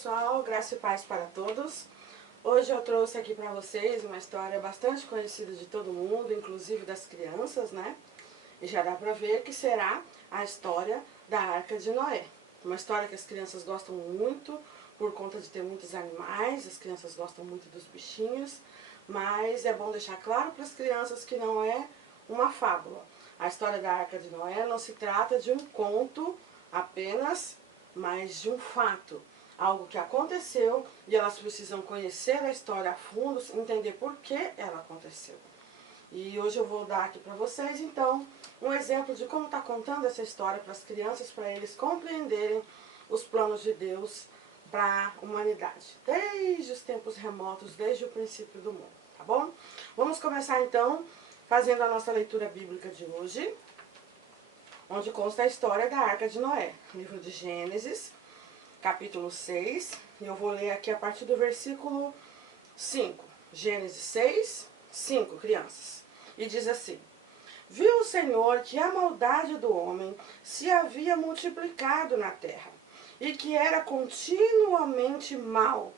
pessoal, graça e paz para todos. Hoje eu trouxe aqui para vocês uma história bastante conhecida de todo mundo, inclusive das crianças, né? E já dá para ver que será a história da Arca de Noé. Uma história que as crianças gostam muito por conta de ter muitos animais, as crianças gostam muito dos bichinhos, mas é bom deixar claro para as crianças que não é uma fábula. A história da Arca de Noé não se trata de um conto apenas, mas de um fato, algo que aconteceu e elas precisam conhecer a história a fundo, entender por que ela aconteceu. E hoje eu vou dar aqui para vocês, então, um exemplo de como está contando essa história para as crianças, para eles compreenderem os planos de Deus para a humanidade, desde os tempos remotos, desde o princípio do mundo, tá bom? Vamos começar então fazendo a nossa leitura bíblica de hoje, onde consta a história da Arca de Noé, livro de Gênesis, capítulo 6, e eu vou ler aqui a partir do versículo 5. Gênesis 6, 5, crianças. E diz assim: Viu o Senhor que a maldade do homem se havia multiplicado na terra, e que era continuamente mau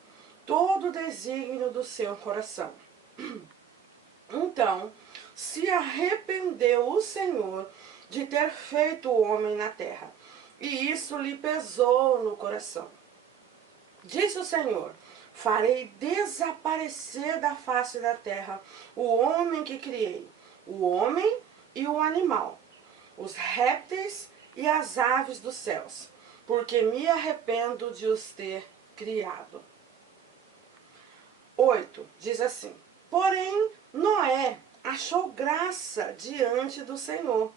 todo o desígnio do seu coração. Então se arrependeu o Senhor de ter feito o homem na terra, e isso lhe pesou no coração. Disse o Senhor: farei desaparecer da face da terra o homem que criei, o homem e o animal, os répteis e as aves dos céus, porque me arrependo de os ter criado. 8, diz assim: porém, Noé achou graça diante do Senhor.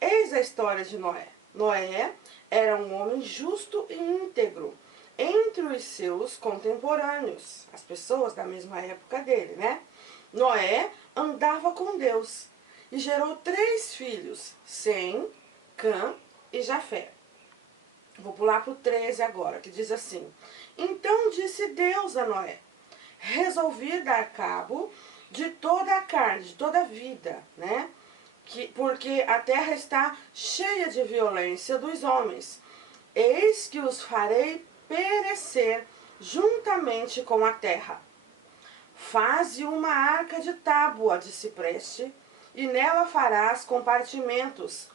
Eis a história de Noé. Noé era um homem justo e íntegro entre os seus contemporâneos, as pessoas da mesma época dele, né? Noé andava com Deus e gerou 3 filhos, Sem, Cã e Jafé. Vou pular para o 13 agora, que diz assim: então disse Deus a Noé: resolvi dar cabo de toda a carne, de toda a vida, né? Porque a terra está cheia de violência dos homens. Eis que os farei perecer juntamente com a terra. Faze uma arca de tábua de cipreste, e nela farás compartimentos,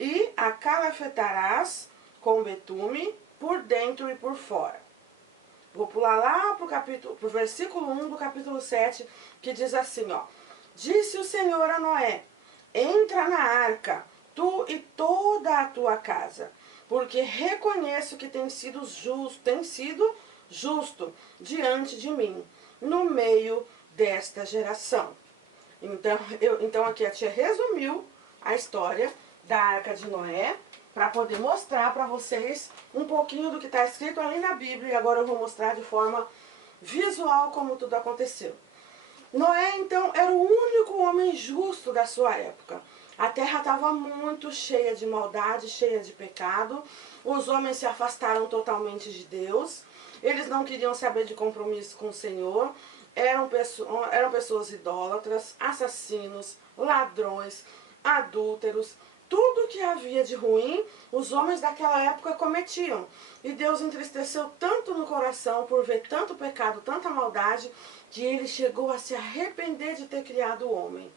e a calafetarás com betume por dentro e por fora. Vou pular lá para o versículo 1 do capítulo 7, que diz assim, ó: disse o Senhor a Noé: entra na arca, tu e toda a tua casa, porque reconheço que tem sido justo diante de mim, no meio desta geração. Então aqui a tia resumiu a história da Arca de Noé, para poder mostrar para vocês um pouquinho do que está escrito ali na Bíblia, e agora eu vou mostrar de forma visual como tudo aconteceu. Noé, então, era o único homem justo da sua época. A terra estava muito cheia de maldade, cheia de pecado. Os homens se afastaram totalmente de Deus. Eles não queriam saber de compromisso com o Senhor. Eram pessoas idólatras, assassinos, ladrões, adúlteros. Tudo que havia de ruim, os homens daquela época cometiam. E Deus entristeceu tanto no coração por ver tanto pecado, tanta maldade, que ele chegou a se arrepender de ter criado o homem.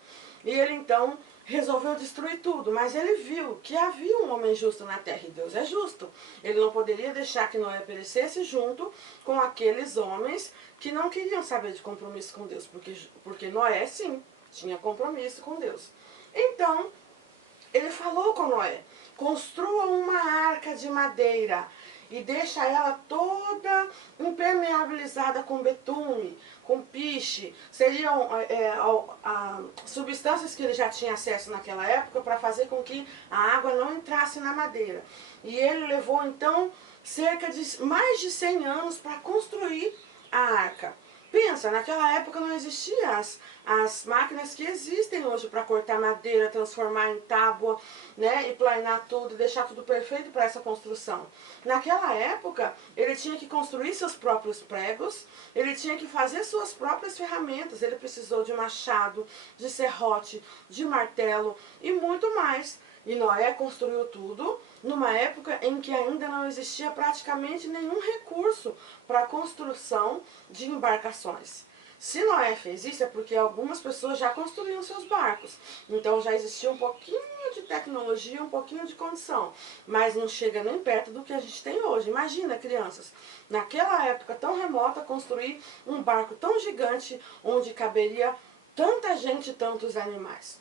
E ele então resolveu destruir tudo, mas ele viu que havia um homem justo na terra, e Deus é justo. Ele não poderia deixar que Noé perecesse junto com aqueles homens que não queriam saber de compromisso com Deus, porque Noé, sim, tinha compromisso com Deus. Então ele falou com Noé: construa uma arca de madeira e deixa ela toda impermeabilizada com betume, com piche. Seriam substâncias que ele já tinha acesso naquela época para fazer com que a água não entrasse na madeira. E ele levou então cerca de mais de 100 anos para construir a arca. Pensa, naquela época não existiam as máquinas que existem hoje para cortar madeira, transformar em tábua, né, e planar tudo, deixar tudo perfeito para essa construção. Naquela época, ele tinha que construir seus próprios pregos, ele tinha que fazer suas próprias ferramentas, ele precisou de machado, de serrote, de martelo e muito mais. E Noé construiu tudo numa época em que ainda não existia praticamente nenhum recurso para a construção de embarcações. Se Noé fez isso é porque algumas pessoas já construíam seus barcos. Então já existia um pouquinho de tecnologia, um pouquinho de condição. Mas não chega nem perto do que a gente tem hoje. Imagina, crianças, naquela época tão remota, construir um barco tão gigante onde caberia tanta gente e tantos animais.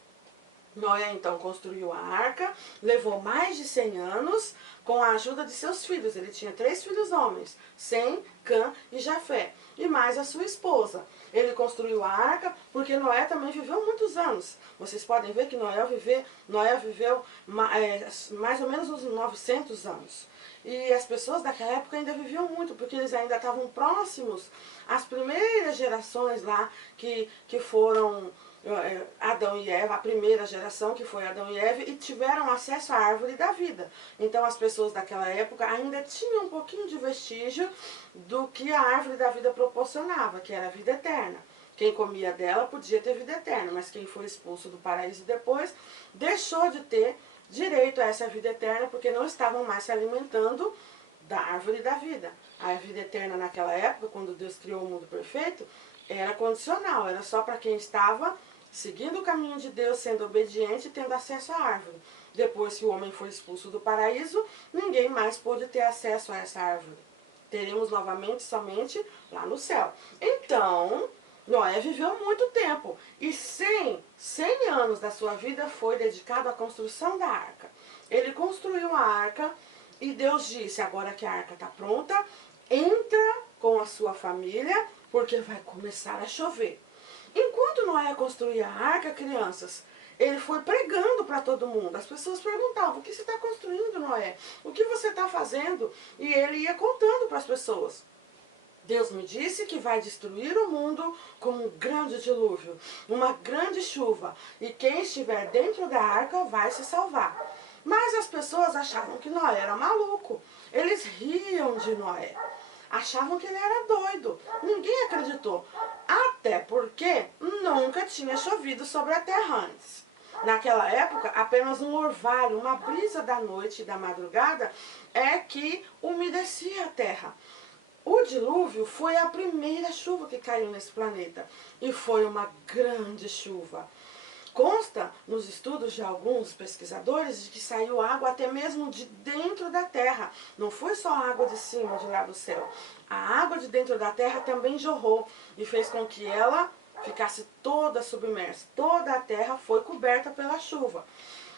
Noé então construiu a arca, levou mais de 100 anos com a ajuda de seus filhos. Ele tinha 3 filhos homens, Sem, Cã e Jafé, e mais a sua esposa. Ele construiu a arca porque Noé também viveu muitos anos. Vocês podem ver que Noé viveu mais ou menos uns 900 anos. E as pessoas daquela época ainda viviam muito, porque eles ainda estavam próximos às primeiras gerações lá que foram Adão e Eva, a primeira geração que foi Adão e Eva, e tiveram acesso à árvore da vida. Então as pessoas daquela época ainda tinham um pouquinho de vestígio do que a árvore da vida proporcionava, que era a vida eterna. Quem comia dela podia ter vida eterna, mas quem foi expulso do paraíso depois deixou de ter direito a essa vida eterna, porque não estavam mais se alimentando da árvore da vida. A vida eterna naquela época, quando Deus criou o mundo perfeito, era condicional, era só para quem estava seguindo o caminho de Deus, sendo obediente e tendo acesso à árvore. Depois que o homem foi expulso do paraíso, ninguém mais pôde ter acesso a essa árvore. Teremos novamente somente lá no céu. Então, Noé viveu muito tempo e 100 anos da sua vida foi dedicado à construção da arca. Ele construiu a arca e Deus disse, agora que a arca está pronta, entra com a sua família, porque vai começar a chover. Enquanto Noé construía a arca, crianças, ele foi pregando para todo mundo. As pessoas perguntavam, o que você está construindo, Noé? O que você está fazendo? E ele ia contando para as pessoas. Deus me disse que vai destruir o mundo com um grande dilúvio, uma grande chuva, e quem estiver dentro da arca vai se salvar. Mas as pessoas achavam que Noé era maluco. Eles riam de Noé. Achavam que ele era doido. Ninguém acreditou. Até porque nunca tinha chovido sobre a terra antes. Naquela época, apenas um orvalho, uma brisa da noite e da madrugada é que umedecia a terra. O dilúvio foi a primeira chuva que caiu nesse planeta. E foi uma grande chuva. Consta nos estudos de alguns pesquisadores de que saiu água até mesmo de dentro da terra. Não foi só a água de cima, de lá do céu. A água de dentro da terra também jorrou e fez com que ela ficasse toda submersa. Toda a terra foi coberta pela chuva.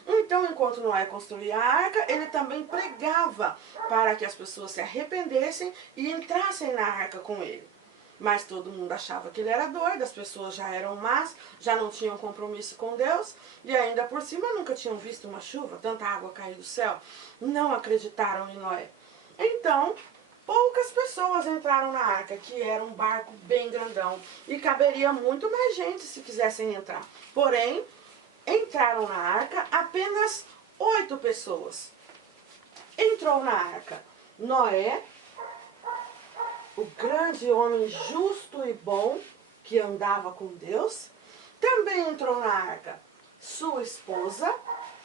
Então, enquanto Noé construía a arca, ele também pregava para que as pessoas se arrependessem e entrassem na arca com ele. Mas todo mundo achava que ele era doido, as pessoas já eram más, já não tinham compromisso com Deus e ainda por cima nunca tinham visto uma chuva, tanta água cair do céu. Não acreditaram em Noé. Então, poucas pessoas entraram na arca, que era um barco bem grandão e caberia muito mais gente se quisessem entrar. Porém, entraram na arca apenas 8 pessoas. Entrou na arca Noé, o grande homem justo e bom que andava com Deus. Também entrou na arca sua esposa,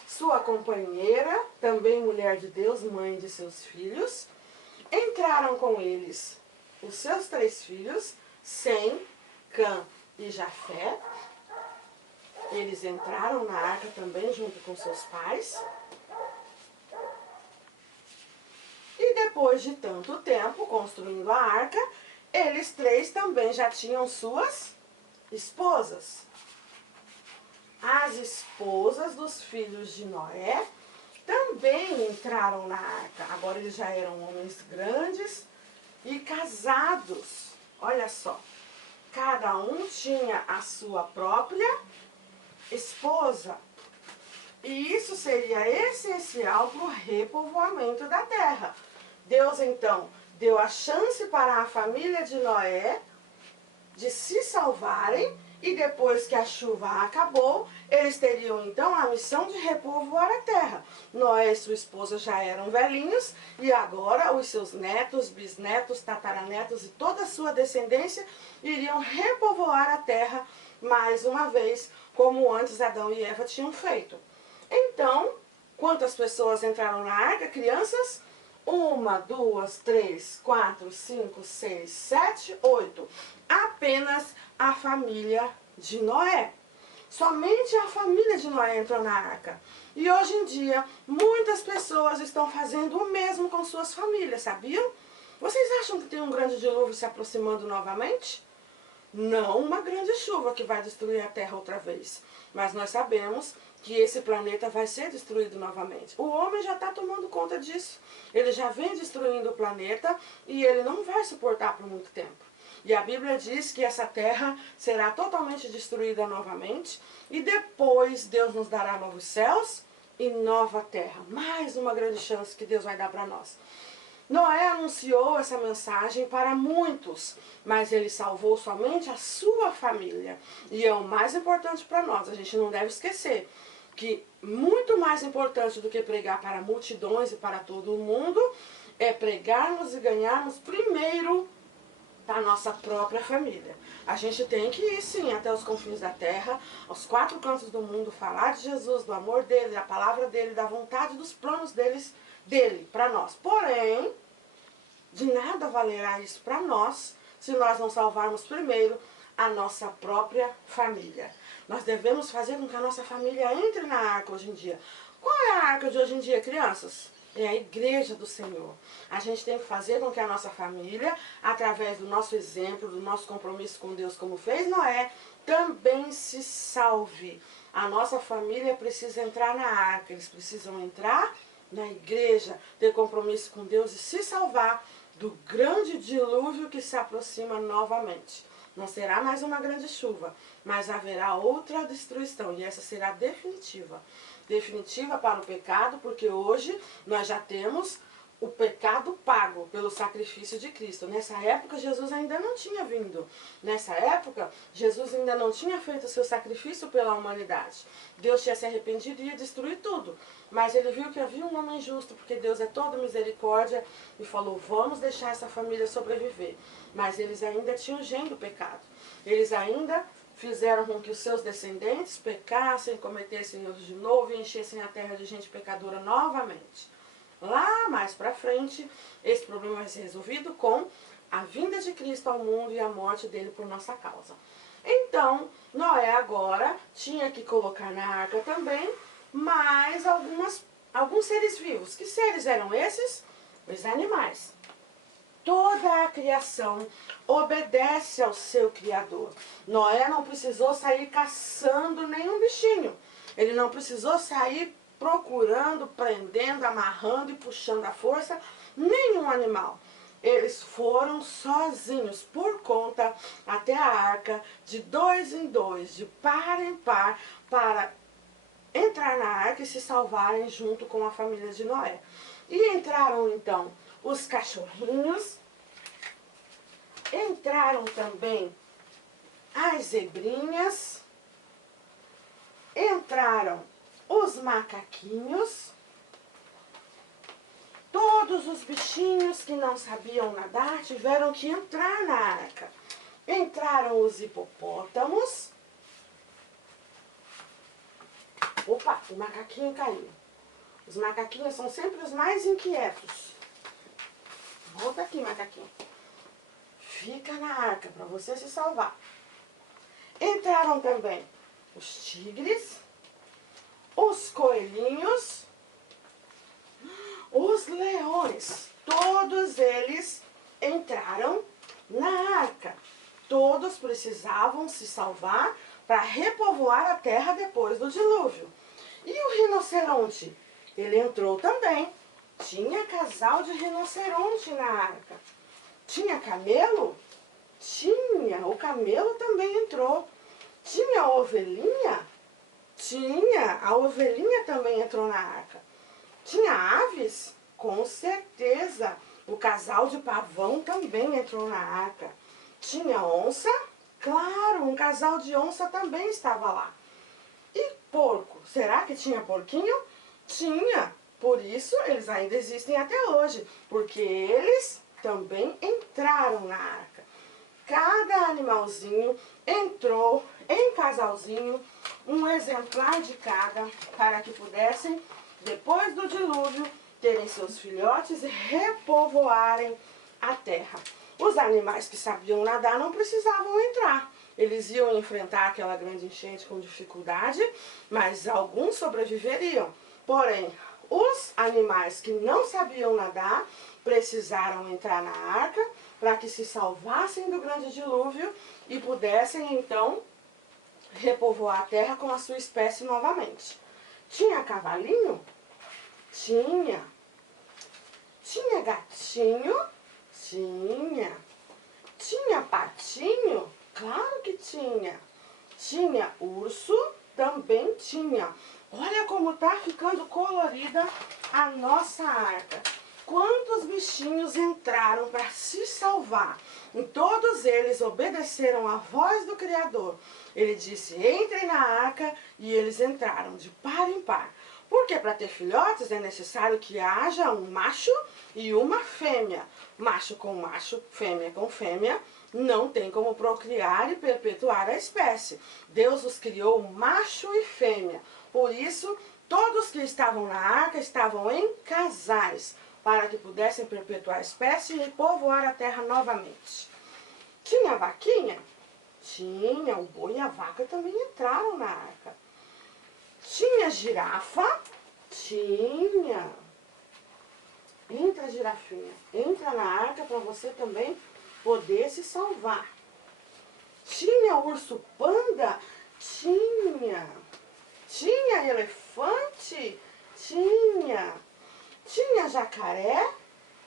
sua companheira, também mulher de Deus, mãe de seus filhos. Entraram com eles os seus 3 filhos, Sem, Cã e Jafé. Eles entraram na arca também junto com seus pais. E depois de tanto tempo construindo a arca, eles 3 também já tinham suas esposas. As esposas dos filhos de Noé também entraram na arca. Agora eles já eram homens grandes e casados. Olha só, cada um tinha a sua própria esposa. E isso seria essencial para o repovoamento da terra. Deus, então, deu a chance para a família de Noé de se salvarem e depois que a chuva acabou, eles teriam, então, a missão de repovoar a terra. Noé e sua esposa já eram velhinhos e agora os seus netos, bisnetos, tataranetos e toda a sua descendência iriam repovoar a terra mais uma vez, como antes Adão e Eva tinham feito. Então, Quantas pessoas entraram na arca, crianças? 1, 2, 3, 4, 5, 6, 7, 8. Apenas a família de Noé. Somente a família de Noé entrou na arca. E hoje em dia, muitas pessoas estão fazendo o mesmo com suas famílias, sabiam? Vocês acham que tem um grande dilúvio se aproximando novamente? Não uma grande chuva que vai destruir a Terra outra vez. Mas nós sabemos que esse planeta vai ser destruído novamente. O homem já está tomando conta disso. Ele já vem destruindo o planeta e ele não vai suportar por muito tempo. E a Bíblia diz que essa terra será totalmente destruída novamente e depois Deus nos dará novos céus e nova terra. Mais uma grande chance que Deus vai dar para nós. Noé anunciou essa mensagem para muitos, mas ele salvou somente a sua família. E é o mais importante para nós. A gente não deve esquecer que muito mais importante do que pregar para multidões e para todo mundo é pregarmos e ganharmos primeiro da nossa própria família. A gente tem que ir sim até os confins da terra, aos 4 cantos do mundo, falar de Jesus, do amor dele, da palavra dele, da vontade, dos planos dele para nós. Porém, de nada valerá isso para nós se nós não salvarmos primeiro a nossa própria família. Nós devemos fazer com que a nossa família entre na arca hoje em dia. Qual é a arca de hoje em dia, crianças? É a igreja do Senhor. A gente tem que fazer com que a nossa família, através do nosso exemplo, do nosso compromisso com Deus, como fez Noé, também se salve. A nossa família precisa entrar na arca, eles precisam entrar na igreja, ter compromisso com Deus e se salvar do grande dilúvio que se aproxima novamente. Não será mais uma grande chuva, mas haverá outra destruição e essa será definitiva. Definitiva para o pecado, porque hoje nós já temos o pecado pago pelo sacrifício de Cristo. Nessa época, Jesus ainda não tinha vindo. Nessa época, Jesus ainda não tinha feito o seu sacrifício pela humanidade. Deus tinha se arrependido e ia destruir tudo. Mas ele viu que havia um homem justo, porque Deus é todo misericórdia, e falou, vamos deixar essa família sobreviver. Mas eles ainda tinham gênio do pecado. Eles ainda fizeram com que os seus descendentes pecassem, cometessem erros de novo e enchessem a terra de gente pecadora novamente. Lá mais para frente, esse problema vai ser resolvido com a vinda de Cristo ao mundo e a morte dele por nossa causa. Então, Noé agora tinha que colocar na arca também mais alguns seres vivos. Que seres eram esses? Os animais. Toda a criação obedece ao seu Criador. Noé não precisou sair caçando nenhum bichinho. Ele não precisou sair procurando, prendendo, amarrando e puxando à força nenhum animal. Eles foram sozinhos, por conta, até a arca, de 2 em 2, de par em par, para entrar na arca e se salvarem junto com a família de Noé. E entraram então os cachorrinhos, entraram também as zebrinhas, entraram os macaquinhos, todos os bichinhos que não sabiam nadar tiveram que entrar na arca. Entraram os hipopótamos. Opa, o macaquinho caiu. Os macaquinhos são sempre os mais inquietos. Volta aqui, macaquinho. Fica na arca para você se salvar. Entraram também os tigres, os coelhinhos, os leões. Todos eles entraram na arca. Todos precisavam se salvar para repovoar a terra depois do dilúvio. E o rinoceronte? Ele entrou também. Tinha casal de rinoceronte na arca. Tinha camelo? Tinha. O camelo também entrou. Tinha ovelhinha? Tinha. A ovelhinha também entrou na arca. Tinha aves? Com certeza. O casal de pavão também entrou na arca. Tinha onça? Claro, um casal de onça também estava lá. E porco? Será que tinha porquinho? Tinha. Por isso, eles ainda existem até hoje. Porque eles também entraram na arca. Cada animalzinho entrou em casalzinho, um exemplar de cada, para que pudessem depois do dilúvio, terem seus filhotes e repovoarem a terra. Os animais que sabiam nadar não precisavam entrar. Eles iam enfrentar aquela grande enchente com dificuldade, mas alguns sobreviveriam. Porém, os animais que não sabiam nadar precisaram entrar na arca para que se salvassem do grande dilúvio e pudessem então repovoar a terra com a sua espécie novamente. Tinha cavalinho? Tinha. Tinha gatinho? Tinha. Tinha patinho? Claro que tinha. Tinha urso? Também tinha. Olha como está ficando colorida a nossa arca. Quantos bichinhos entraram para se salvar? E todos eles obedeceram à voz do Criador. Ele disse, entrem na arca, e eles entraram de par em par. Porque para ter filhotes é necessário que haja um macho e uma fêmea. Macho com macho, fêmea com fêmea, não tem como procriar e perpetuar a espécie. Deus os criou macho e fêmea. Por isso, todos que estavam na arca estavam em casais, para que pudessem perpetuar a espécie e povoar a terra novamente. Tinha vaquinha? Tinha. O boi e a vaca também entraram na arca. Tinha girafa? Tinha. Entra, girafinha. Entra na arca para você também poder se salvar. Tinha urso panda? Tinha. Tinha elefante? Tinha. Tinha jacaré?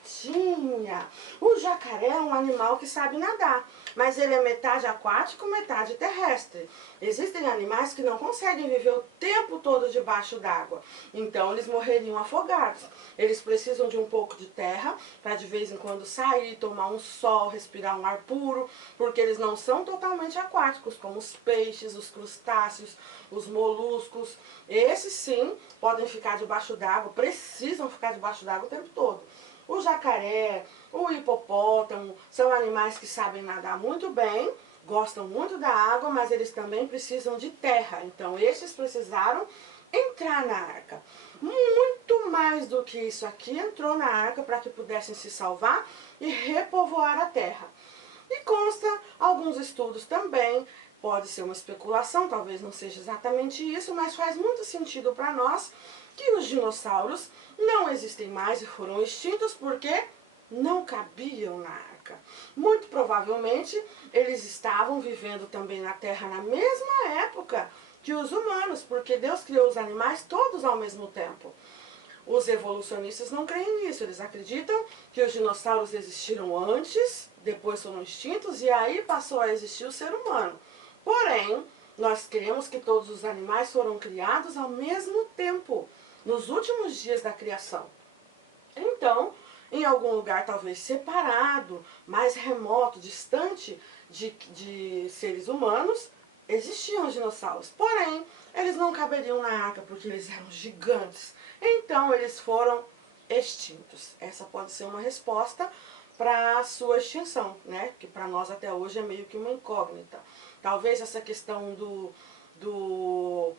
Tinha. O jacaré é um animal que sabe nadar, mas ele é metade aquático, metade terrestre. Existem animais que não conseguem viver o tempo todo debaixo d'água, então eles morreriam afogados. Eles precisam de um pouco de terra para de vez em quando sair, tomar um sol, respirar um ar puro, porque eles não são totalmente aquáticos, como os peixes, os crustáceos, os moluscos. Esses sim podem ficar debaixo d'água, precisam ficar debaixo d'água o tempo todo. O jacaré, o hipopótamo, são animais que sabem nadar muito bem, gostam muito da água, mas eles também precisam de terra. Então, esses precisaram entrar na arca. Muito mais do que isso aqui entrou na arca para que pudessem se salvar e repovoar a terra. E consta alguns estudos também, pode ser uma especulação, talvez não seja exatamente isso, mas faz muito sentido para nós que os dinossauros não existem mais e foram extintos porque não cabiam na arca. Muito provavelmente eles estavam vivendo também na Terra na mesma época que os humanos, porque Deus criou os animais todos ao mesmo tempo. Os evolucionistas não creem nisso, eles acreditam que os dinossauros existiram antes, depois foram extintos e aí passou a existir o ser humano. Porém, nós cremos que todos os animais foram criados ao mesmo tempo, nos últimos dias da criação. Então, em algum lugar talvez separado, mais remoto, distante de seres humanos, existiam os dinossauros. Porém, eles não caberiam na arca porque eles eram gigantes. Então, eles foram extintos. Essa pode ser uma resposta para a sua extinção, né? Que para nós até hoje é meio que uma incógnita. Talvez essa questão do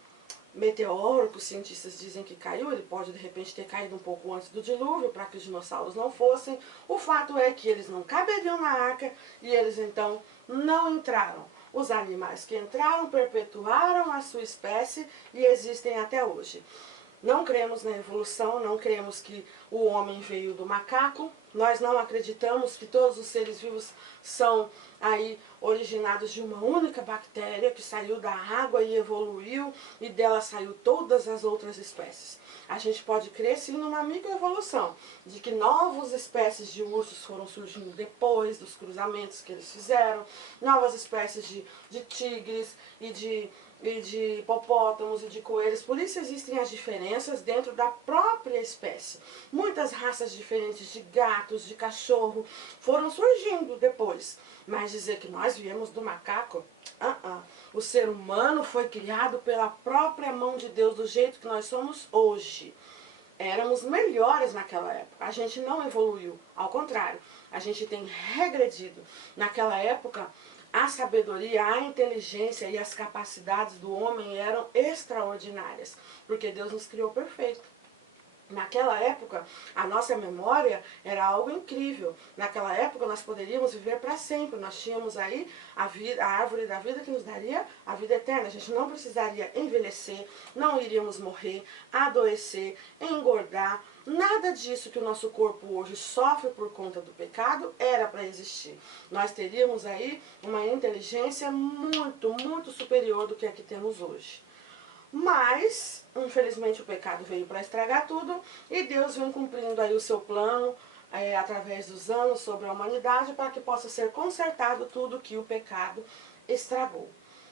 meteoro que os cientistas dizem que caiu, ele pode de repente ter caído um pouco antes do dilúvio para que os dinossauros não fossem. O fato é que eles não caberiam na arca e eles então não entraram. Os animais que entraram perpetuaram a sua espécie e existem até hoje. Não cremos na evolução, não cremos que o homem veio do macaco, nós não acreditamos que todos os seres vivos são aí originados de uma única bactéria que saiu da água e evoluiu e dela saiu todas as outras espécies. A gente pode crer sim numa microevolução, de que novas espécies de ursos foram surgindo depois dos cruzamentos que eles fizeram, novas espécies de tigres e de hipopótamos e de coelhos. Por isso existem as diferenças dentro da própria espécie. Muitas raças diferentes de gatos, de cachorro, foram surgindo depois. Mas dizer que nós viemos do macaco, o ser humano foi criado pela própria mão de Deus do jeito que nós somos hoje. Éramos melhores naquela época, a gente não evoluiu, ao contrário, a gente tem regredido. Naquela época, a sabedoria, a inteligência e as capacidades do homem eram extraordinárias, porque Deus nos criou perfeito. Naquela época, a nossa memória era algo incrível. Naquela época, nós poderíamos viver para sempre. Nós tínhamos aí a árvore da vida que nos daria a vida eterna. A gente não precisaria envelhecer, não iríamos morrer, adoecer, engordar. Nada disso que o nosso corpo hoje sofre por conta do pecado era para existir. Nós teríamos aí uma inteligência muito, muito superior do que a que temos hoje. Mas, infelizmente, o pecado veio para estragar tudo e Deus vem cumprindo aí o seu plano através dos anos sobre a humanidade para que possa ser consertado tudo que o pecado estragou.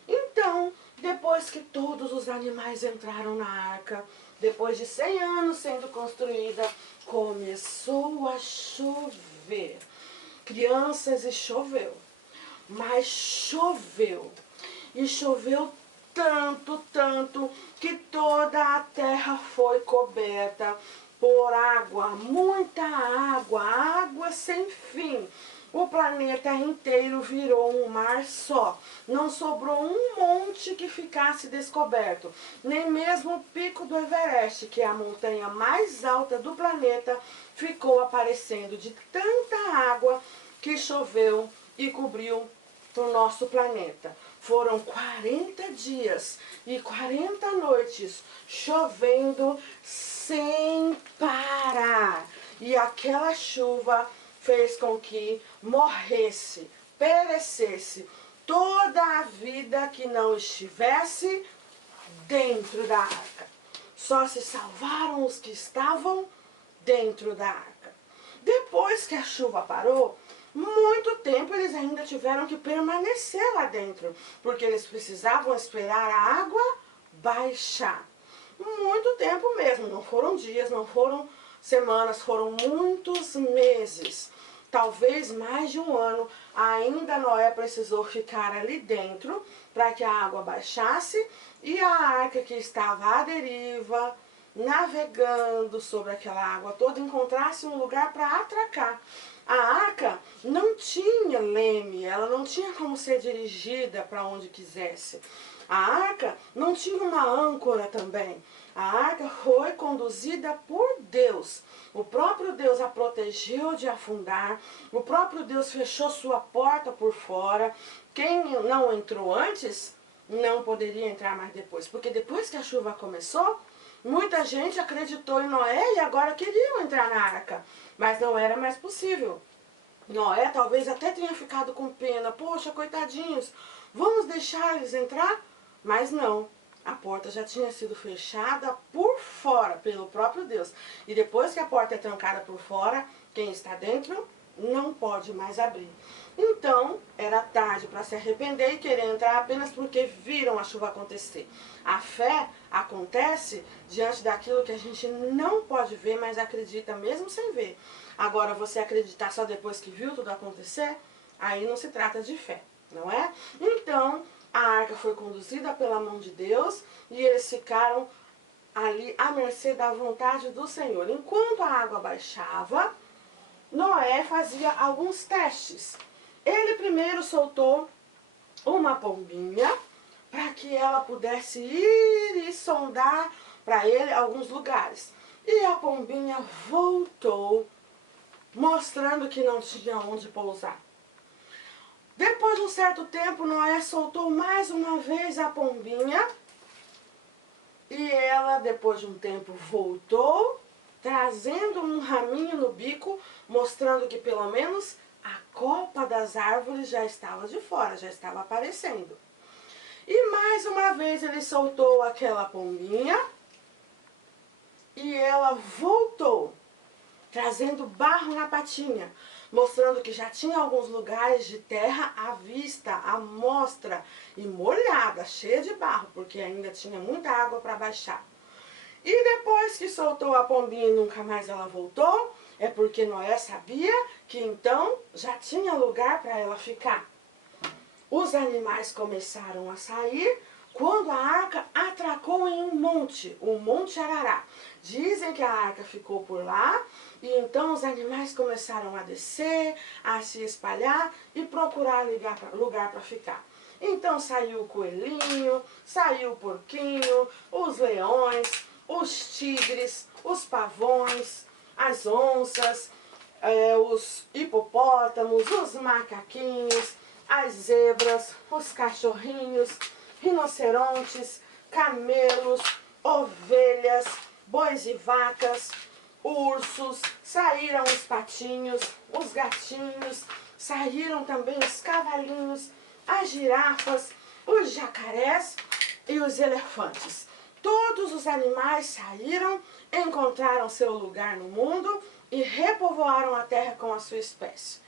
Então, depois que todos os animais entraram na arca, depois de 100 anos sendo construída, começou a chover. Crianças, e choveu. Mas choveu. E choveu tanto, tanto, que toda a terra foi coberta por água, muita água, água sem fim. O planeta inteiro virou um mar só. Não sobrou um monte que ficasse descoberto. Nem mesmo o pico do Everest, que é a montanha mais alta do planeta, ficou aparecendo de tanta água que choveu e cobriu o nosso planeta. Foram 40 dias e 40 noites chovendo sem parar. E aquela chuva fez com que morresse, perecesse toda a vida que não estivesse dentro da arca. Só se salvaram os que estavam dentro da arca. Depois que a chuva parou, muito tempo eles ainda tiveram que permanecer lá dentro, porque eles precisavam esperar a água baixar. Muito tempo mesmo, não foram dias, não foram semanas, foram muitos meses. Talvez mais de um ano, ainda Noé precisou ficar ali dentro para que a água baixasse e a arca que estava à deriva, navegando sobre aquela água toda, encontrasse um lugar para atracar. A arca não tinha leme, ela não tinha como ser dirigida para onde quisesse. A arca não tinha uma âncora também. A arca foi conduzida por Deus. O próprio Deus a protegeu de afundar. O próprio Deus fechou sua porta por fora. Quem não entrou antes, não poderia entrar mais depois. Porque depois que a chuva começou, muita gente acreditou em Noé e agora queriam entrar na arca. Mas não era mais possível. Noé talvez até tenha ficado com pena. Poxa, coitadinhos, vamos deixar eles entrar? Mas não. A porta já tinha sido fechada por fora, pelo próprio Deus. E depois que a porta é trancada por fora, quem está dentro não pode mais abrir. Então, era tarde para se arrepender e querer entrar apenas porque viram a chuva acontecer. A fé acontece diante daquilo que a gente não pode ver, mas acredita mesmo sem ver. Agora, você acreditar só depois que viu tudo acontecer, aí não se trata de fé, não é? Então, a arca foi conduzida pela mão de Deus e eles ficaram ali à mercê da vontade do Senhor. Enquanto a água baixava, Noé fazia alguns testes. Ele primeiro soltou uma pombinha para que ela pudesse ir e sondar para ele alguns lugares. E a pombinha voltou, mostrando que não tinha onde pousar. Depois de um certo tempo, Noé soltou mais uma vez a pombinha e ela, depois de um tempo, voltou, trazendo um raminho no bico, mostrando que pelo menos a copa das árvores já estava de fora, já estava aparecendo. E mais uma vez ele soltou aquela pombinha e ela voltou, trazendo barro na patinha, mostrando que já tinha alguns lugares de terra à vista, à mostra e molhada, cheia de barro, porque ainda tinha muita água para baixar. E depois que soltou a pombinha e nunca mais ela voltou, é porque Noé sabia que então já tinha lugar para ela ficar. Os animais começaram a sair quando a arca atracou em um monte, o Monte Arará. Dizem que a arca ficou por lá e então os animais começaram a descer, a se espalhar e procurar lugar para ficar. Então saiu o coelhinho, saiu o porquinho, os leões, os tigres, os pavões, as onças, os hipopótamos, os macaquinhos, as zebras, os cachorrinhos, rinocerontes, camelos, ovelhas, bois e vacas, ursos, saíram os patinhos, os gatinhos, saíram também os cavalinhos, as girafas, os jacarés e os elefantes. Todos os animais saíram, encontraram seu lugar no mundo e repovoaram a terra com a sua espécie.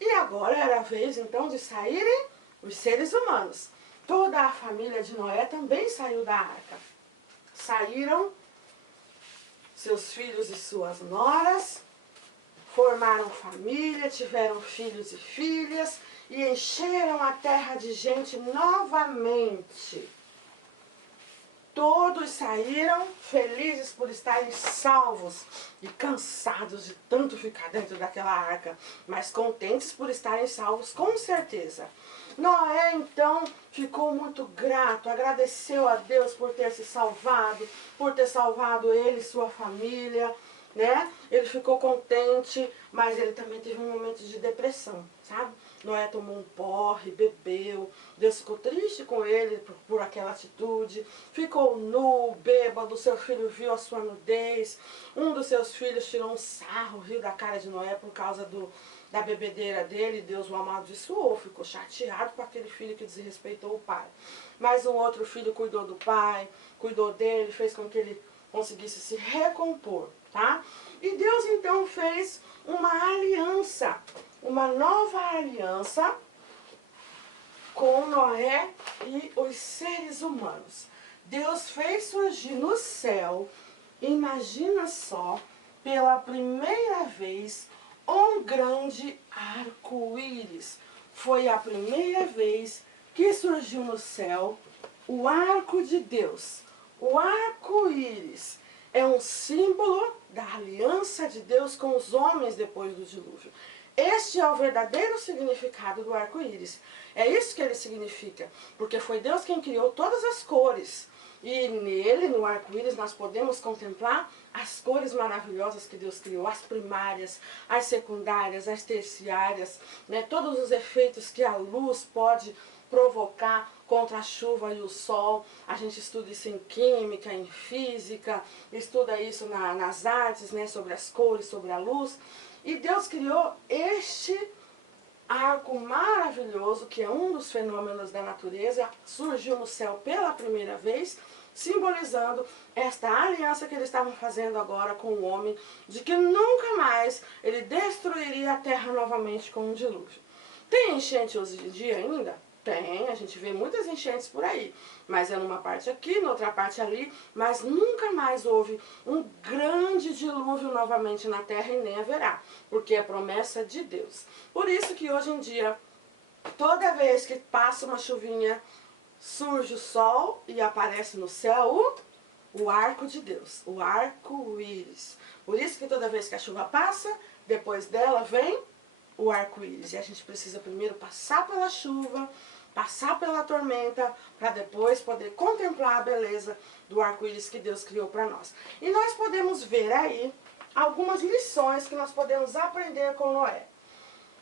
E agora era a vez então de saírem os seres humanos. Toda a família de Noé também saiu da arca. Saíram seus filhos e suas noras, formaram família, tiveram filhos e filhas e encheram a terra de gente novamente. Todos saíram felizes por estarem salvos e cansados de tanto ficar dentro daquela arca, mas contentes por estarem salvos com certeza. Noé então ficou muito grato, agradeceu a Deus por ter se salvado, por ter salvado ele e sua família, né? Ele ficou contente, mas ele também teve um momento de depressão, sabe? Noé tomou um porre, bebeu, Deus ficou triste com ele por aquela atitude, ficou nu, bêbado, seu filho viu a sua nudez, um dos seus filhos tirou um sarro, riu da cara de Noé por causa da bebedeira dele, Deus o amaldiçoou, ficou chateado com aquele filho que desrespeitou o pai. Mas um outro filho cuidou do pai, cuidou dele, fez com que ele conseguisse se recompor, tá? E Deus então fez uma aliança, uma nova aliança com Noé e os seres humanos. Deus fez surgir no céu, imagina só, pela primeira vez, um grande arco-íris. Foi a primeira vez que surgiu no céu o arco de Deus. O arco-íris é um símbolo da aliança de Deus com os homens depois do dilúvio. Este é o verdadeiro significado do arco-íris. É isso que ele significa, porque foi Deus quem criou todas as cores. E nele, no arco-íris, nós podemos contemplar as cores maravilhosas que Deus criou, as primárias, as secundárias, as terciárias, né? Todos os efeitos que a luz pode provocar contra a chuva e o sol. A gente estuda isso em química, em física, estuda isso nas artes, né? Sobre as cores, sobre a luz. E Deus criou este arco maravilhoso, que é um dos fenômenos da natureza, surgiu no céu pela primeira vez, simbolizando esta aliança que eles estavam fazendo agora com o homem, de que nunca mais ele destruiria a terra novamente com um dilúvio. Tem enchente hoje em dia ainda? Tem, a gente vê muitas enchentes por aí, mas é numa parte aqui, noutra parte ali, mas nunca mais houve um grande dilúvio novamente na terra e nem haverá, porque é promessa de Deus. Por isso que hoje em dia, toda vez que passa uma chuvinha, surge o sol e aparece no céu o arco de Deus, o arco-íris. Por isso que toda vez que a chuva passa, depois dela vem o arco-íris. E a gente precisa primeiro passar pela chuva, passar pela tormenta, para depois poder contemplar a beleza do arco-íris que Deus criou para nós. E nós podemos ver aí algumas lições que nós podemos aprender com Noé.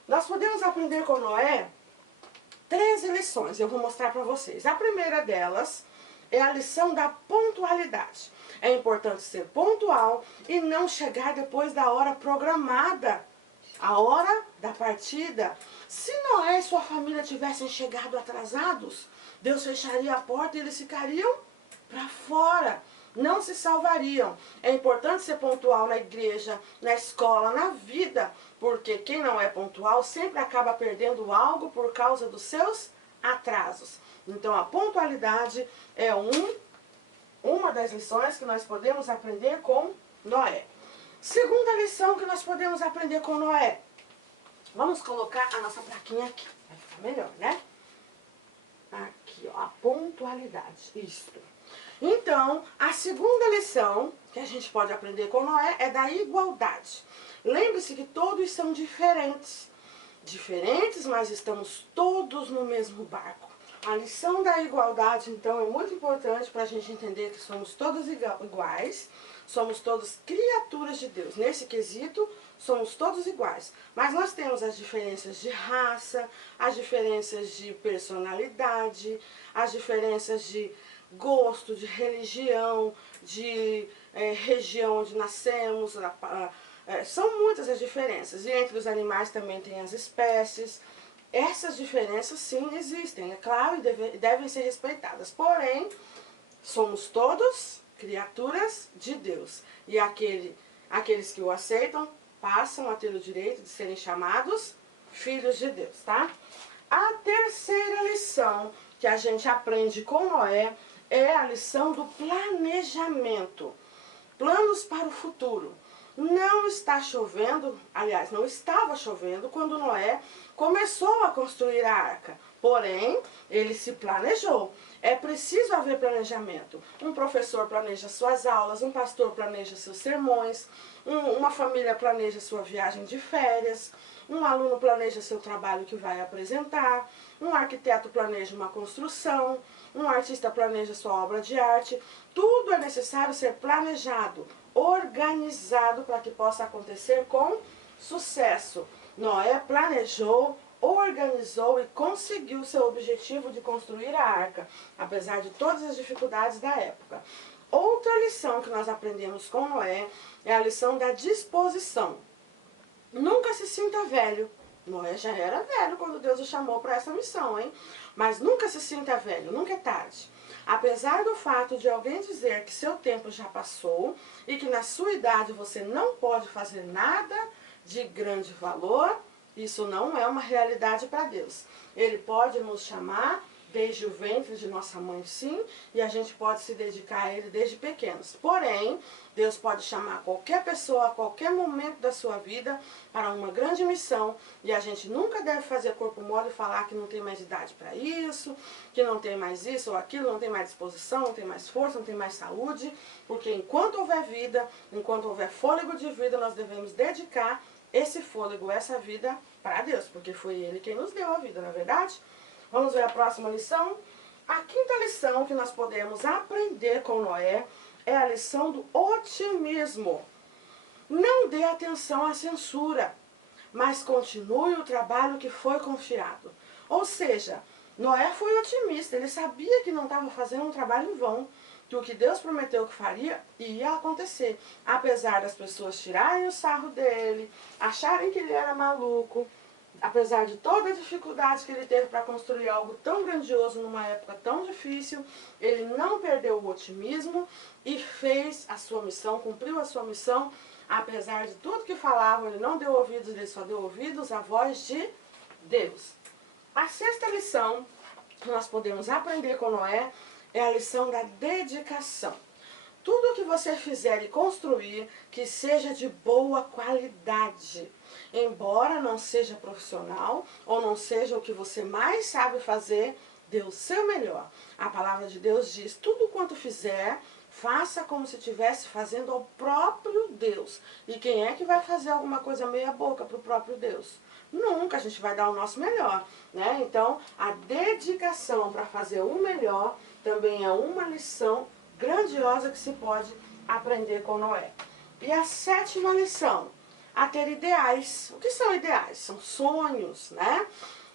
Nós podemos aprender com Noé 13 lições, eu vou mostrar para vocês. A primeira delas é a lição da pontualidade. É importante ser pontual e não chegar depois da hora programada, a hora da partida. Se Noé e sua família tivessem chegado atrasados, Deus fecharia a porta e eles ficariam para fora. Não se salvariam. É importante ser pontual na igreja, na escola, na vida, porque quem não é pontual sempre acaba perdendo algo por causa dos seus atrasos. Então a pontualidade é uma das lições que nós podemos aprender com Noé. Segunda lição que nós podemos aprender com Noé. Vamos colocar a nossa plaquinha aqui. Vai ficar melhor, né? Aqui, ó, a pontualidade. Isso. Então, a segunda lição que a gente pode aprender com Noé é da igualdade. Lembre-se que todos são diferentes. Diferentes, mas estamos todos no mesmo barco. A lição da igualdade, então, é muito importante para a gente entender que somos todos iguais, somos todos criaturas de Deus. Nesse quesito, somos todos iguais. Mas nós temos as diferenças de raça, as diferenças de personalidade, as diferenças de gosto, de religião, de região onde nascemos. São muitas as diferenças. E entre os animais também tem as espécies. Essas diferenças, sim, existem, é claro, e devem ser respeitadas. Porém, somos todos criaturas de Deus. E aqueles que o aceitam passam a ter o direito de serem chamados filhos de Deus, tá? A terceira lição que a gente aprende com Noé é a lição do planejamento. Planos para o futuro. Não está chovendo, aliás, não estava chovendo quando Noé começou a construir a arca. Porém, ele se planejou. É preciso haver planejamento. Um professor planeja suas aulas, um pastor planeja seus sermões, uma família planeja sua viagem de férias, um aluno planeja seu trabalho que vai apresentar, um arquiteto planeja uma construção, um artista planeja sua obra de arte. Tudo é necessário ser planejado, organizado para que possa acontecer com sucesso. Noé planejou, organizou e conseguiu seu objetivo de construir a arca, apesar de todas as dificuldades da época. Outra lição que nós aprendemos com Noé é a lição da disposição. Nunca se sinta velho. Noé já era velho quando Deus o chamou para essa missão, hein? Mas nunca se sinta velho, nunca é tarde. Apesar do fato de alguém dizer que seu tempo já passou e que na sua idade você não pode fazer nada de grande valor, isso não é uma realidade para Deus. Ele pode nos chamar desde o ventre de nossa mãe, sim, e a gente pode se dedicar a Ele desde pequenos. Porém, Deus pode chamar qualquer pessoa a qualquer momento da sua vida para uma grande missão, e a gente nunca deve fazer corpo mole e falar que não tem mais idade para isso, que não tem mais isso ou aquilo, não tem mais disposição, não tem mais força, não tem mais saúde, porque enquanto houver vida, enquanto houver fôlego de vida, nós devemos dedicar esse fôlego, essa vida para Deus, porque foi Ele quem nos deu a vida, não é verdade? Vamos ver a próxima lição? A quinta lição que nós podemos aprender com Noé é a lição do otimismo. Não dê atenção à censura, mas continue o trabalho que foi confiado. Ou seja, Noé foi otimista, ele sabia que não estava fazendo um trabalho em vão, que o que Deus prometeu que faria ia acontecer. Apesar das pessoas tirarem o sarro dele, acharem que ele era maluco, apesar de toda a dificuldade que ele teve para construir algo tão grandioso numa época tão difícil, ele não perdeu o otimismo e fez a sua missão, cumpriu a sua missão, apesar de tudo que falavam, ele não deu ouvidos, ele só deu ouvidos à voz de Deus. A sexta lição que nós podemos aprender com Noé é a lição da dedicação. Tudo que você fizer e construir, que seja de boa qualidade. Embora não seja profissional, ou não seja o que você mais sabe fazer, dê o seu melhor. A palavra de Deus diz, tudo quanto fizer, faça como se estivesse fazendo ao próprio Deus. E quem é que vai fazer alguma coisa meia boca para o próprio Deus? Nunca, a gente vai dar o nosso melhor, né? Então, a dedicação para fazer o melhor também é uma lição grandiosa que se pode aprender com Noé. E a sétima lição, a ter ideais. O que são ideais? São sonhos, né?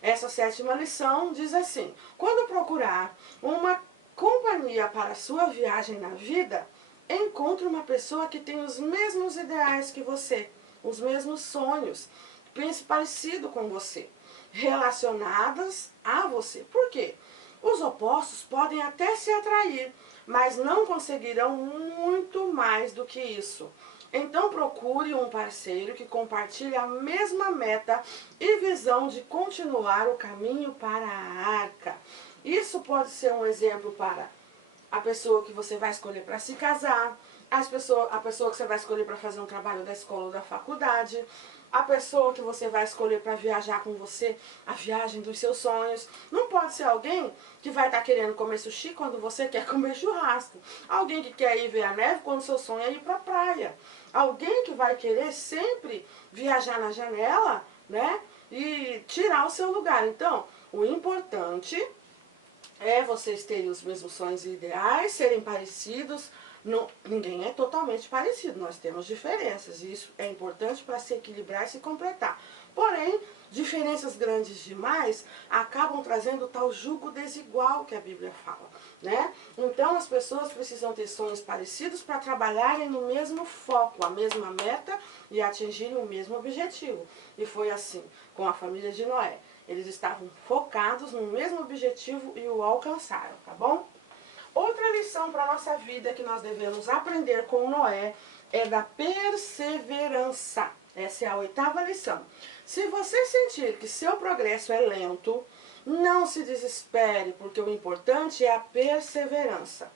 Essa sétima lição diz assim, quando procurar uma companhia para a sua viagem na vida, encontre uma pessoa que tem os mesmos ideais que você, os mesmos sonhos, pense parecido com você, relacionadas a você. Por quê? Os opostos podem até se atrair, mas não conseguirão muito mais do que isso. Então procure um parceiro que compartilhe a mesma meta e visão de continuar o caminho para a arca. Isso pode ser um exemplo para a pessoa que você vai escolher para se casar, a pessoa que você vai escolher para fazer um trabalho da escola ou da faculdade, a pessoa que você vai escolher para viajar com você, a viagem dos seus sonhos. Não pode ser alguém que vai estar querendo comer sushi quando você quer comer churrasco. Alguém que quer ir ver a neve quando seu sonho é ir para a praia. Alguém que vai querer sempre viajar na janela, né? E tirar o seu lugar. Então, o importante é vocês terem os mesmos sonhos e ideais, serem parecidos. Não, ninguém é totalmente parecido, nós temos diferenças e isso é importante para se equilibrar e se completar. Porém, diferenças grandes demais acabam trazendo o tal jugo desigual que a Bíblia fala, né? Então as pessoas precisam ter sonhos parecidos para trabalharem no mesmo foco, a mesma meta e atingirem o mesmo objetivo. E foi assim com a família de Noé. Eles estavam focados no mesmo objetivo e o alcançaram, tá bom? Outra lição para a nossa vida que nós devemos aprender com Noé é da perseverança. Essa é a 8ª lição. Se você sentir que seu progresso é lento, não se desespere, porque o importante é a perseverança.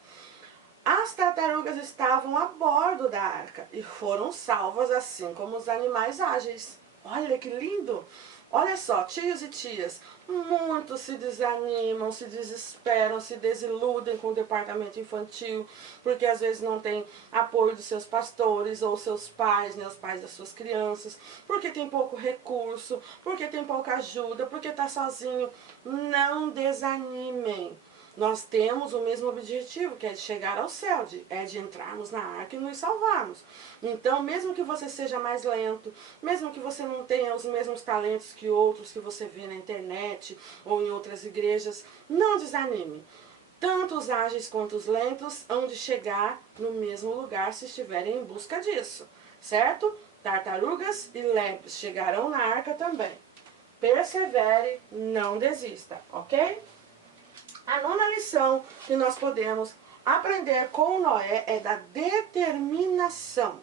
As tartarugas estavam a bordo da arca e foram salvas assim como os animais ágeis. Olha que lindo! Olha só, tios e tias, muitos se desanimam, se desesperam, se desiludem com o departamento infantil, porque às vezes não tem apoio dos seus pastores ou seus pais, né, os pais das suas crianças, porque tem pouco recurso, porque tem pouca ajuda, porque está sozinho. Não desanimem. Nós temos o mesmo objetivo, que é de chegar ao céu, é de entrarmos na arca e nos salvarmos. Então, mesmo que você seja mais lento, mesmo que você não tenha os mesmos talentos que outros que você vê na internet ou em outras igrejas, não desanime. Tanto os ágeis quanto os lentos hão de chegar no mesmo lugar se estiverem em busca disso, certo? Tartarugas e lepres chegarão na arca também. Persevere, não desista, ok? A 9ª lição que nós podemos aprender com Noé é da determinação.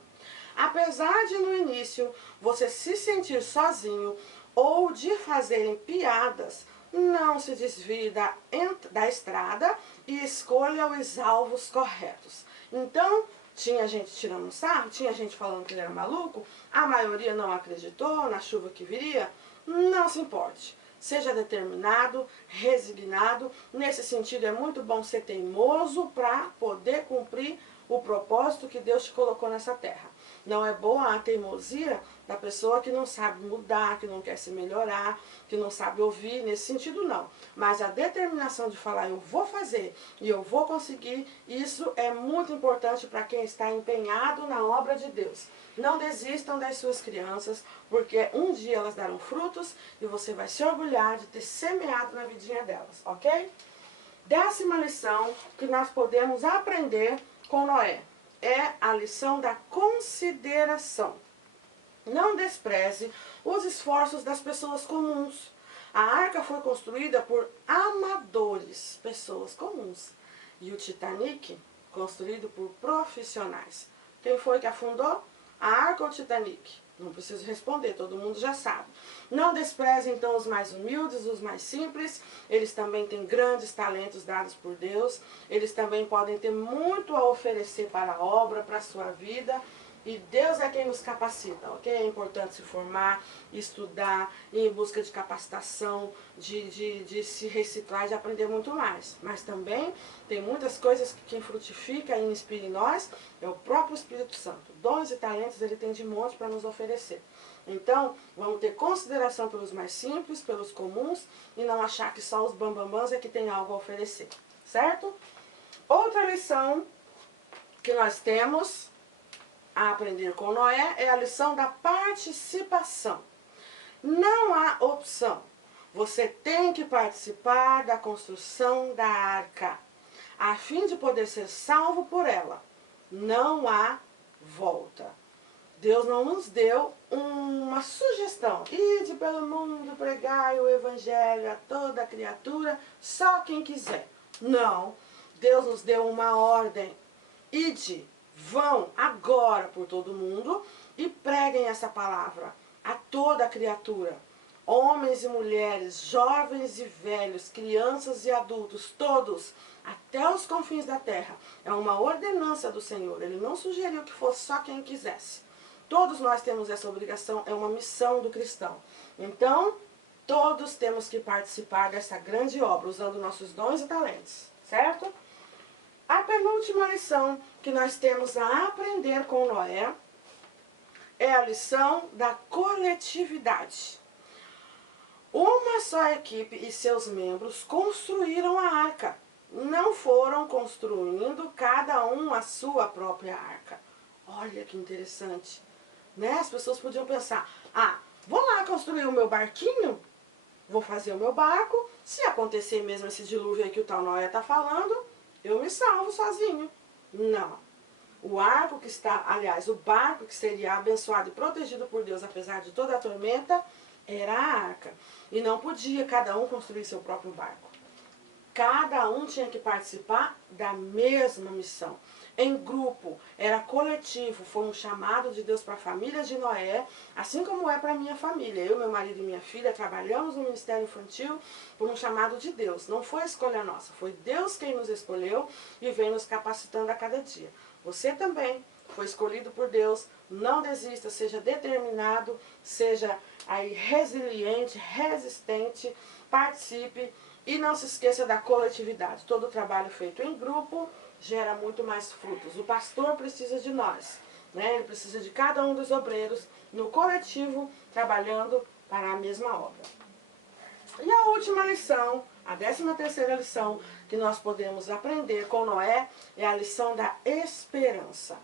Apesar de no início você se sentir sozinho ou de fazerem piadas, não se desvie da estrada e escolha os alvos corretos. Então, tinha gente tirando sarro, tinha gente falando que ele era maluco, a maioria não acreditou na chuva que viria. Não se importe. Seja determinado, resignado. Nesse sentido, é muito bom ser teimoso para poder cumprir o propósito que Deus te colocou nessa terra. Não é boa a teimosia da pessoa que não sabe mudar, que não quer se melhorar, que não sabe ouvir, nesse sentido não. Mas a determinação de falar, eu vou fazer e eu vou conseguir, isso é muito importante para quem está empenhado na obra de Deus. Não desistam das suas crianças, porque um dia elas darão frutos e você vai se orgulhar de ter semeado na vidinha delas, ok? 10ª lição que nós podemos aprender com Noé é a lição da consideração. Não despreze os esforços das pessoas comuns. A arca foi construída por amadores, pessoas comuns. E o Titanic, construído por profissionais. Quem foi que afundou? A arca ou o Titanic? Não preciso responder, todo mundo já sabe. Não despreze então os mais humildes, os mais simples. Eles também têm grandes talentos dados por Deus. Eles também podem ter muito a oferecer para a obra, para a sua vida. E Deus é quem nos capacita, ok? É importante se formar, estudar, ir em busca de capacitação, de se reciclar, de aprender muito mais. Mas também tem muitas coisas que quem frutifica e inspira em nós é o próprio Espírito Santo. Dons e talentos ele tem de monte para nos oferecer. Então, vamos ter consideração pelos mais simples, pelos comuns, e não achar que só os bambambãs é que tem algo a oferecer, certo? Outra lição que nós temos a aprender com Noé é a lição da participação. Não há opção. Você tem que participar da construção da arca, a fim de poder ser salvo por ela. Não há volta. Deus não nos deu uma sugestão. Ide pelo mundo, pregai o evangelho a toda criatura, só quem quiser. Não. Deus nos deu uma ordem. Ide. Vão agora por todo mundo e preguem essa palavra a toda criatura. Homens e mulheres, jovens e velhos, crianças e adultos, todos, até os confins da terra. É uma ordenança do Senhor. Ele não sugeriu que fosse só quem quisesse. Todos nós temos essa obrigação, é uma missão do cristão. Então, todos temos que participar dessa grande obra, usando nossos dons e talentos, certo? A penúltima lição que nós temos a aprender com Noé é a lição da coletividade. Uma só equipe e seus membros construíram a arca. Não foram construindo cada um a sua própria arca. Olha que interessante, né? As pessoas podiam pensar, vou lá construir o meu barquinho, vou fazer o meu barco, se acontecer mesmo esse dilúvio aí que o tal Noé está falando, eu me salvo sozinho. Não. O arco que está, aliás, o barco que seria abençoado e protegido por Deus, apesar de toda a tormenta, era a arca. E não podia cada um construir seu próprio barco. Cada um tinha que participar da mesma missão. Em grupo, era coletivo, foi um chamado de Deus para a família de Noé, assim como é para a minha família. Eu, meu marido e minha filha trabalhamos no Ministério Infantil por um chamado de Deus. Não foi escolha nossa, foi Deus quem nos escolheu e vem nos capacitando a cada dia. Você também foi escolhido por Deus, não desista, seja determinado, seja aí resiliente, resistente, participe e não se esqueça da coletividade. Todo trabalho feito em grupo gera muito mais frutos. O pastor precisa de nós, né? Ele precisa de cada um dos obreiros no coletivo, trabalhando para a mesma obra. E a última lição, a 13ª lição que nós podemos aprender com Noé é a lição da esperança.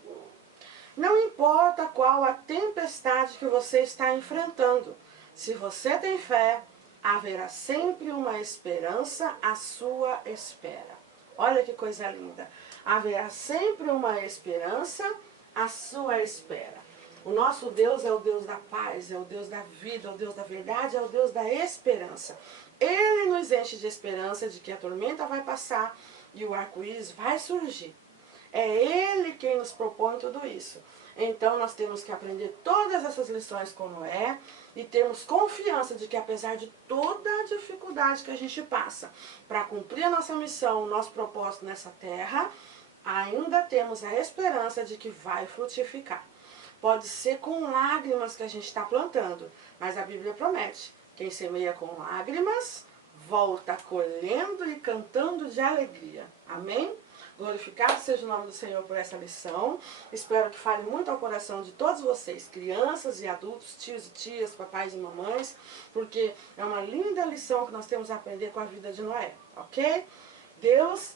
Não importa qual a tempestade que você está enfrentando, se você tem fé, haverá sempre uma esperança à sua espera. Olha que coisa linda. Haverá sempre uma esperança à sua espera. O nosso Deus é o Deus da paz, é o Deus da vida, é o Deus da verdade, é o Deus da esperança. Ele nos enche de esperança de que a tormenta vai passar e o arco-íris vai surgir. É Ele quem nos propõe tudo isso. Então nós temos que aprender todas essas lições com Noé e termos confiança de que apesar de toda a dificuldade que a gente passa para cumprir a nossa missão, o nosso propósito nessa terra, ainda temos a esperança de que vai frutificar. Pode ser com lágrimas que a gente está plantando, mas a Bíblia promete, quem semeia com lágrimas, volta colhendo e cantando de alegria. Amém? Glorificado seja o nome do Senhor por essa lição. Espero que fale muito ao coração de todos vocês, crianças e adultos, tios e tias, papais e mamães, porque é uma linda lição que nós temos a aprender com a vida de Noé, ok? Deus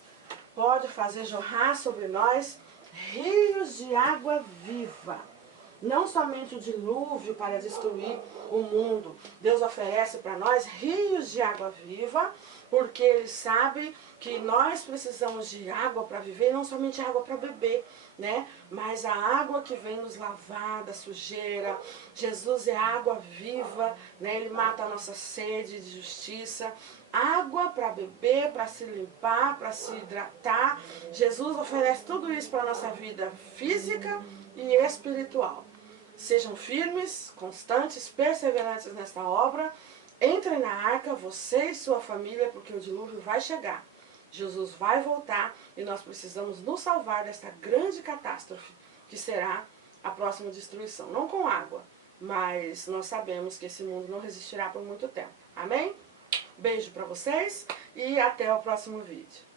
pode fazer jorrar sobre nós rios de água viva. Não somente o dilúvio para destruir o mundo. Deus oferece para nós rios de água viva, porque Ele sabe que nós precisamos de água para viver, não somente água para beber, né? Mas a água que vem nos lavar da sujeira. Jesus é água viva, né? Ele mata a nossa sede de justiça. Água para beber, para se limpar, para se hidratar. Jesus oferece tudo isso para a nossa vida física e espiritual. Sejam firmes, constantes, perseverantes nesta obra. Entrem na arca, você e sua família, porque o dilúvio vai chegar. Jesus vai voltar e nós precisamos nos salvar desta grande catástrofe, que será a próxima destruição. Não com água, mas nós sabemos que esse mundo não resistirá por muito tempo. Amém? Beijo para vocês e até o próximo vídeo.